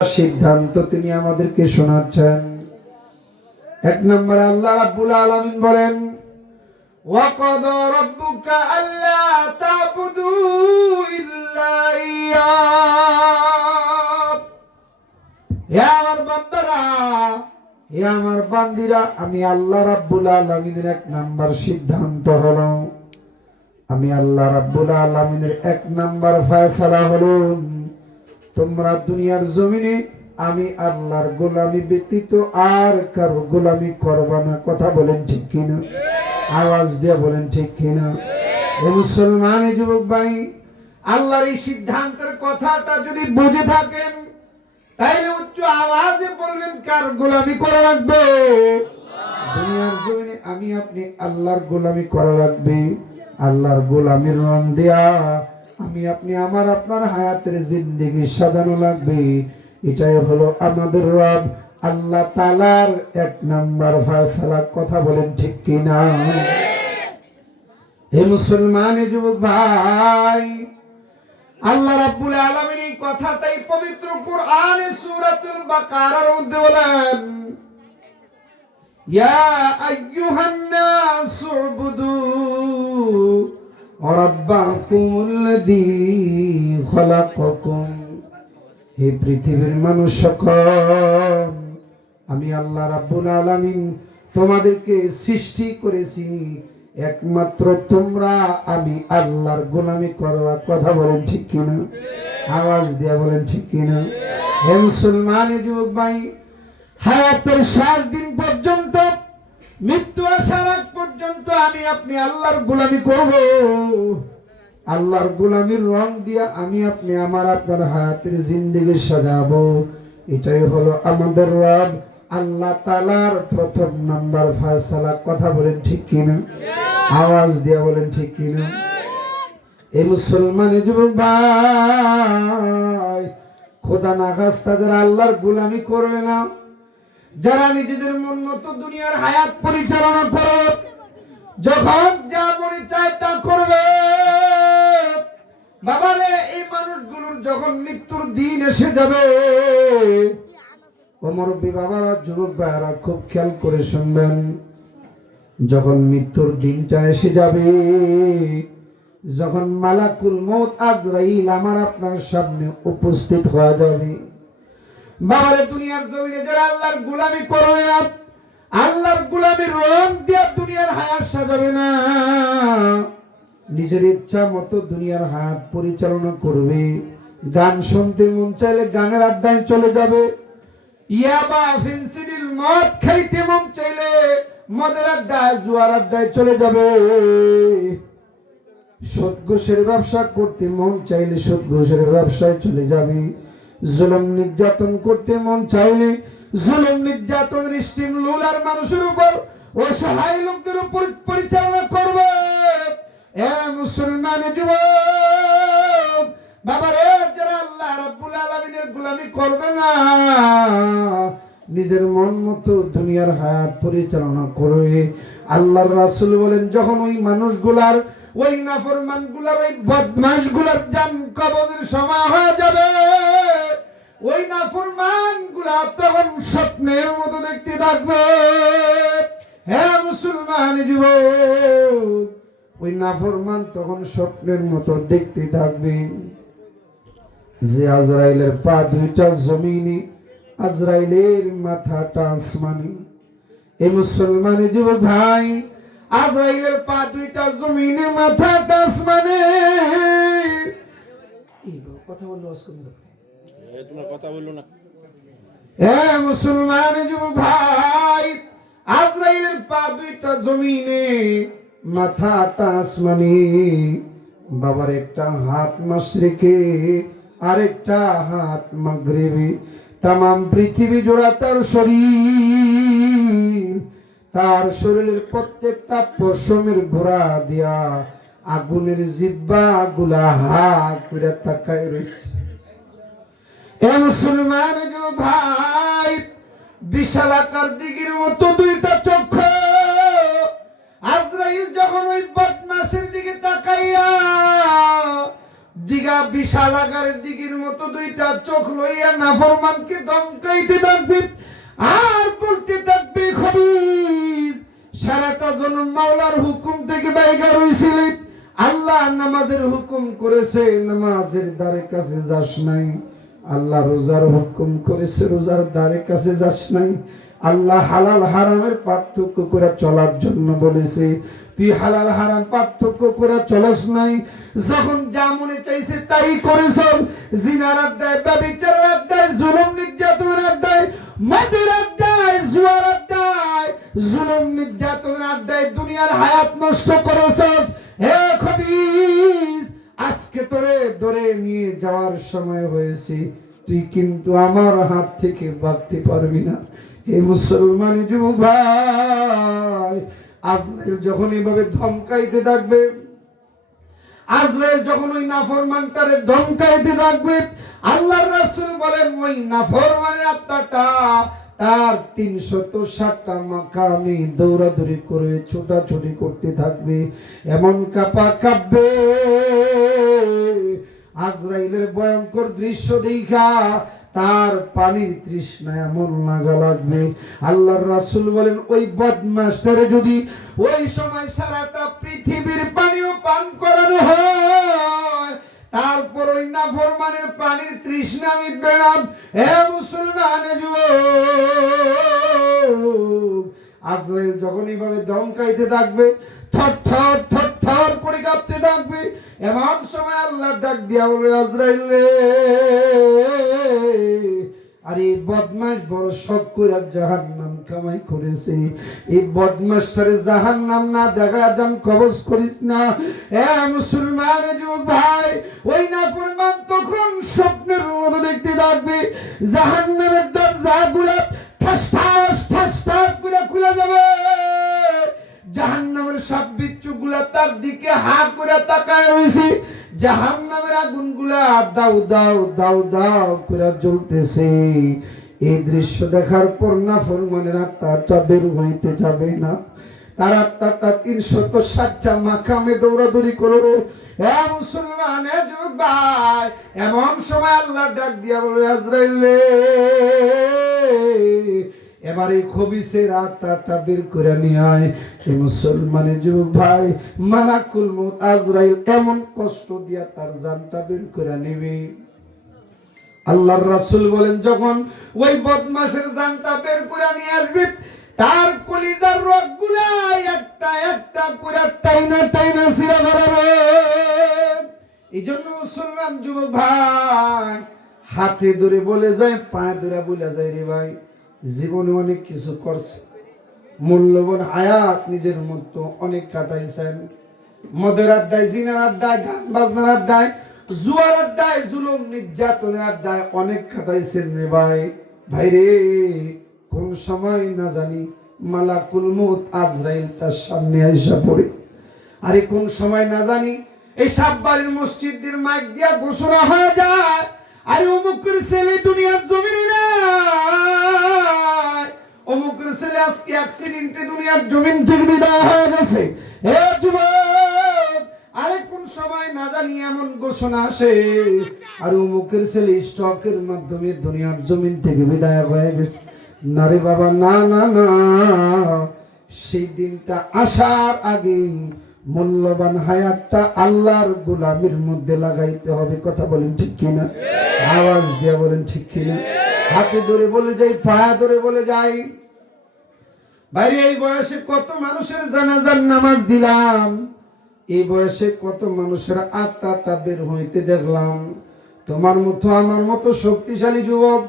সিদ্ধান্ত তিনি আমাদেরকে শোনাচ্ছেন। এক নম্বরে আল্লাহ রাব্বুল আলামিন বলেন, ওয়াকাদা রাব্বুকা আল্লা তা'বুদু ইল্লা ইয়্যাহ। হে আমার বান্দারা, হে আমার বান্দিরা, আমি আল্লাহ রাব্বুল আলামিনের এক নাম্বার সিদ্ধান্ত হলো, আমি আল্লাহ রাব্বুল আলামিনের এক নাম্বার ফয়সালা হলো, তোমরা দুনিয়ার জমিনে আমি আল্লাহর গোলামি ব্যতীত আর কারো গোলামি করবা না। কথা বলেন ঠিক কিনা? আওয়াজ দিয়ে বলেন ঠিক কিনা? এ মুসলমান যুবক ভাই, আল্লাহর এই সিদ্ধান্তের কথাটা যদি বুঝে থাকেন তাইলে উচ্চ আওয়াজে বলবেন কার গোলামি করা লাগবে? দুনিয়ার জমিনে আমি আপনি আল্লাহর গোলামি করা লাগবে। আল্লাহর গোলামির রং দেয়া আমি আপনি আমার আপনার হায়াতের জিন্দেগি সাজানো লাগবে। এটাই হলো আমাদের রব আল্লাহ তাআলার এক নাম্বার ফয়সালা। কথা বলেন ঠিক কিনা? হে মুসলমান যুবক ভাই, আল্লাহ রাব্বুল আলামিন এই কথাটাই পবিত্র কোরআনে সূরাতুল বাকারার মধ্যে বলেন, ইয়া আইয়ুহান নাসু উবুদু রাব্বাকুমুল্লাযী খালাকাকুম। হে পৃথিবীর মানুষ সকল, আমি আল্লাহ রাব্বুল আলামিন তোমাদেরকে সৃষ্টি করেছি একমাত্র তোমরা আমি আল্লাহর গোলামি করবা। কথা বলেন ঠিক কিনা? আওয়াজ দিয়ে বলেন ঠিক কিনা? হে মুসলমান যুবক ভাই, হায়াতের শেষ দিন পর্যন্ত, মৃত্যু আসার আগ পর্যন্ত আমি আপনি আল্লাহর গোলামি করব। আল্লাহর গোলামির রং দিয়া আমি আপনি আমার আপনার হায়াতের জিন্দেগি সাজাবো। এটাই হলো আমাদের রব আল্লাহ তাআলার প্রথম নাম্বার ফয়সালা। কথা বলেন ঠিক কিনা? আওয়াজ দিয়ে বলেন ঠিক কিনা? এই মুসলমান যুবক ভাই, খোদা না খাস্তা যারা আল্লাহর গোলামি করবে না, যারা নিজেদের মন মতো দুনিয়ার হায়াত পরিচালনা করবে, যখন যা মনে চায় তা করবে, বাবারে এই মানুষগুলোর যখন মৃত্যুর দিন এসে যাবে, মুরব্বী বাবারা, যুবক ভাইরা খুব খেয়াল করে শুনবেন, যখন মৃত্যুর দিনটা এসে যাবে, যখন মালাকুল মউত আজরাইল আমার আপনার সামনে উপস্থিত হয়ে যাবে, বাবারে দুনিয়ার জমিনে যারা আল্লাহর গোলামি করবে না, আল্লাহর গোলামির রং দিয়ে দুনিয়ার হায়াত সাজাবে না, নিজের ইচ্ছা মতো দুনিয়ার হায়াত পরিচালনা করবে, গান শুনতে মন চাইলে গানের আড্ডায় চলে যাবে, ইয়াবা ফেন্সিডিল মদ খাইতে মন চাইলে মদের আড্ডায় জুয়ার আড্ডায় চলে যাবে, সুদ ঘুষের ব্যবসা করতে মন চাইলে সুদ ঘুষের ব্যবসায় চলে যাবে, জুলুম নির্যাতন করতে মন চাইলে জুলুম নির্যাতন স্টিম রুলার মানুষের উপর অসহায় লোকদের উপর পরিচালনা করবে। এ মুসলমান যুবক বাবারে, যারা আল্লাহ রাব্বুল আলামিনের গোলামি করবে না, নিজের মন মতো দুনিয়ার হায়াত পরিচালনা করবে, আল্লাহর রাসূল বলেন, যখন ওই মানুষগুলার, ওই নাফরমানগুলার, ওই বদমাশগুলার জান কবজের সময় হয়ে যাবে, ওই নাফরমানগুলা তখন স্বপ্নের মতো দেখতে থাকবে। হে মুসলমান যুবক, ওই নাফরমান তখন স্বপ্নের মতো দেখতে থাকবে যে আজরাইলের পা দুইটা জমিনে, আজরাইলের মাথাটা আসমানে। এই মুসলমান যুবক ভাই, আজরাইলের পা দুইটা জমিনে, মাথাটা আসমানে। কথা বললো কথা বললো না। হে মুসলমান যুবক ভাই, আজরাইলের পা দুইটা জমিনে, মাথাটা আসমানে। বাবার একটা হাত মাশরিকে, আরেকটা হাত মাগরিবে। তামাম পৃথিবী জোড়া তার শরীর, তার শরীরের প্রত্যেকটা পশমের গোড়া দিয়া আগুনের জিব্বা গুলা হা করে তাকায় রয়েছে। এ মুসলমান ভাই, বিশাল আকার দিঘির মতো দুইটা চক্ষু। আজরাইল যখন ওই বদমাশের দিকে তাকাইয়া দিঘা দিঘা বিশাল আকারের দিঘির মতো দুইটা চোখ লইয়া নাফরমানকে ধমকাইতে থাকবে আর বলতে থাকবে, খবিস সারাটা জনম মাওলার হুকুম থেকে বাইরে রইছিলেন, আল্লাহ নামাজের হুকুম করেছে, নামাজের দ্বারে কাছে যাস নাই, আল্লাহ রোজার হুকুম করেছে, রোজার দ্বারে কাছে যাস নাই, আল্লাহ হালাল হারামের পার্থক্য করে চলার জন্য বলেছে, তুই হালাল হারাম পার্থক্য করে চলস নাই, যখন যা মনে চাইছে তাই করেছ, জিনার আড্ডায়, ব্যভিচারের আড্ডায়, জুলুম নির্যাতনের আড্ডায়, মদের আড্ডায়, জুয়ার আড্ডায়, জুলুম নির্যাতনের আড্ডায় দুনিয়ার হায়াত নষ্ট করেছ। হে খবিস, আজকে তোরে ধরে নিয়ে যাওয়ার সময় হয়েছে, তুই কিন্তু আমার হাত থেকে বাঁচতে পারবি না। হে মুসলমান যুবক ভাই, আজরাইল যখন এইভাবে ধমকাইতে থাকবে, আজরাইল যখন ওই নাফরমানটারে ধমকাইতে থাকবে, আল্লাহর রাসূল বলেন ওই নাফরমানের আত্মাটা তার 360টা মাকামে দৌড়াদৌড়ি করে ছোটাছুটি করতে থাকবে, এমন কাঁপবে। আজরাইলের ভয়ঙ্কর দৃশ্য দেখা তার পানির তৃষ্ণা এমন লাগা লাগবে। আল্লাহর রাসূল বলেন ওই বদমাশটারে যদি ওই সময় সারাটা পৃথিবীর পানিও পান করানো হয়, তারপর ওই নাফরমানের পানির তৃষ্ণা মিটবে না। হে মুসলমান যুবক, আজরাইল যখন এইভাবে ধমকাইতে থাকবে, থর থর থর থর করে কাঁপতে থাকবে, এমন সময় আল্লাহ ডাক দিয়া বলবে, আজরাইল রে, আরে এই বদমাশ বড় শখ করে জাহান্নাম কামাই করেছে, এই বদমাশটারে জাহান্নাম না দেখা যান কবজ করিস না। এ মুসলমান যুবক ভাই, ওই নাফরমান তখন স্বপ্নের মতো দেখতে থাকবে জাহান্নামের দরজাগুলো ঠাস ঠাস ঠাস ঠাস করে খুলে যাবে, জাহান্নামের সব বিচ্ছুগুলা তার দিকে হা করে তাকায় রয়েছে, জাহান্নামের আগুনগুলা দাউ দাউ দাউ দাউ করে জ্বলতেছে। এই দৃশ্য দেখার পর নাফরমানের আত্মাটা বের হইতে যাবে না, তার আত্মাটা 360টা মাকামে দৌড়াদৌড়ি করবে। হে মুসলমান যুবক ভাই, এমন সময় আল্লাহ ডাক দিয়া বলবে, আজরাইল রে, এবার এই খবিসের আত্মাটা বের করে নিয়ে আয়। হে মুসলমানের যুবক ভাই, মালাকুল মউত আজরাইল এমন কষ্ট দিয়া তার জানটা বের করে নেবে। আল্লাহর রাসূল বলেন যখন ওই বদমাশের জানটা বের করে নিয়ে আসবে, তার কলিজার রগগুলা একটা একটা করে টাইনা টাইনা ছিঁড়ে ফেলাবে। এই জন্য মুসলমান যুবক ভাই, হাতে ধরে বলে যায়, পায়ে ধরে বলে যায়, রে ভাই জীবনে অনেক কিছু করছে, মূল্যবান হায়াত নিজের মতো অনেক কাটাইছেন, মদের আড্ডায়, জিনার আড্ডায়, গান বাজনার আড্ডায়, জুয়ার আড্ডায়, জুলুম নির্যাতনের আড্ডায় অনেক কাটাইছেন রে ভাই। ভাইরে, কোন সময় না জানি মালাকুল মউত আজরাইল তার সামনে আইসা পড়ে, আরে কোন সময় না জানি এই সাববাড়ির মসজিদের মাইক দিয়া ঘোষণা হয়ে যায়, আরে অমুকের ছেলে দুনিয়ার জমিনে নাই, অমুকের ছেলে আজকে অ্যাক্সিডেন্টে দুনিয়ার জমিন থেকে বিদায় হয়ে গেছে। হে যুবক, আরে কোন সময় না জানি এমন ঘোষণা আসে, আর অমুকের ছেলে স্ট্রোকের মাধ্যমে দুনিয়ার জমিন থেকে বিদায় হয়ে গেছে। না রে বাবা, না না না, সেই দিনটা আসার আগে মূল্যবান হায়াতটা আল্লাহর গোলামির মধ্যে লাগাইতে হবে। কথা বলেন ঠিক কিনা? আওয়াজ দিয়ে বলেন ঠিক কিনা? হাতে ধরে বলে যাই, পায়ে ধরে বলে যাই। ভাই, এই বয়সে কত মানুষের জানাজার নামাজ দিলাম, এই বয়সে কত মানুষের আত্মাটা বের হইতে দেখলাম। তোমার মতো আমার মতো শক্তিশালী যুবক,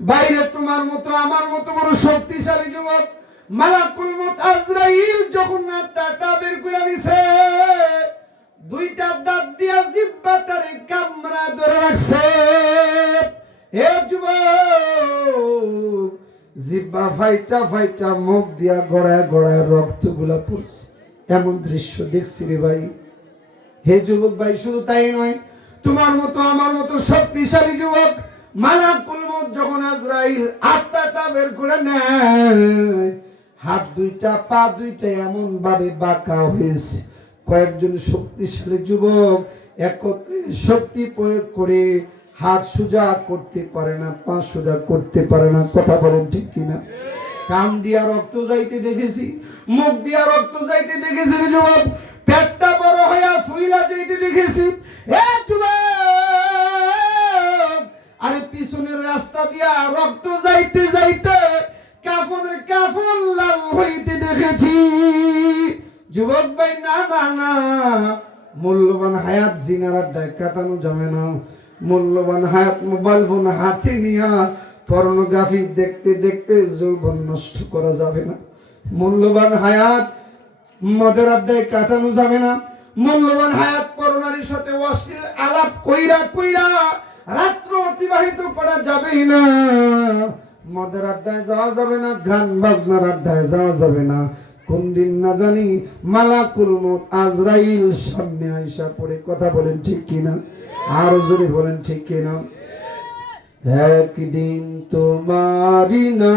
বাইরে তোমার মতো আমার মতো বড় শক্তিশালী যুবক মালাকুল মউত আজরাইল যখন আত্মাটা বের করে নিছে, দুইটা দাঁত দিয়া জিহ্বাটারে কামড়া ধরে রাখছে। হে যুবক, জিহ্বা ফাইটা ফাইটা মুখ দিয়া গড়ায় গড়ায় রক্তগুলা পড়ছে, এমন দৃশ্য দেখছি রে ভাই। হে যুবক ভাই, শুধু তাই নয়, তোমার মতো আমার মতো শক্তিশালী যুবক মালাকুল মউত যখন আজরাইল আত্মাটা বের করে নেয়, হাত দুইটা পা দুইটা এমন ভাবে বাঁকা হয়েছে, কয়েকজন শক্তিশালী যুবক একত্রে শক্তি প্রয়োগ করে হাত সোজা করতে পারে না, পা সোজা করতে পারে না। কথা বলেন ঠিক কিনা? কান দিয়া রক্ত যাইতে দেখেছি, মুখ দিয়া রক্ত যাইতে দেখেছি রে যুবক, পেটটা বড় হইয়া ফুইলা যাইতে দেখেছি এ যুবক। আরে পিছনের রাস্তা দিয়া রক্ত যাইতে যাইতে কাফনের কাফন লাল হইতে দেখেছি। যুবক ভাই, না না না, মূল্যবান হায়াত জিনার আড্ডায় কাটানো যাবে না। মূল্যবান হায়াত মোবাইল ফোন হাতে নিয়া পর্নোগ্রাফি দেখতে দেখতে যৌবন নষ্ট করা যাবে না। মূল্যবান হায়াত মদের আড্ডায় কাটানো যাবে না। মূল্যবান হায়াত পরনারীর সাথে অশ্লীল আলাপ কইরা কইরা রাত্র অতিবাহিত করা যাবে না। মদের আড্ডায় যাওয়া যাবে না, গান বাজনার আড্ডায় যাওয়া যাবে না। কোন দিন না জানি মালাকুল মউত আজরাইল সামনে আইসা পড়ে। কথা বলেন ঠিক কিনা? আর জোরে বলেন ঠিক কিনা? একদিন তোমারি না